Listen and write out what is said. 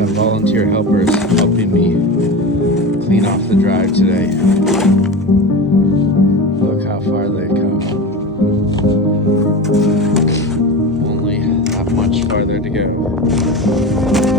have volunteer helpers helping me clean off the drive today. Look how far they've come. Only not much farther to go.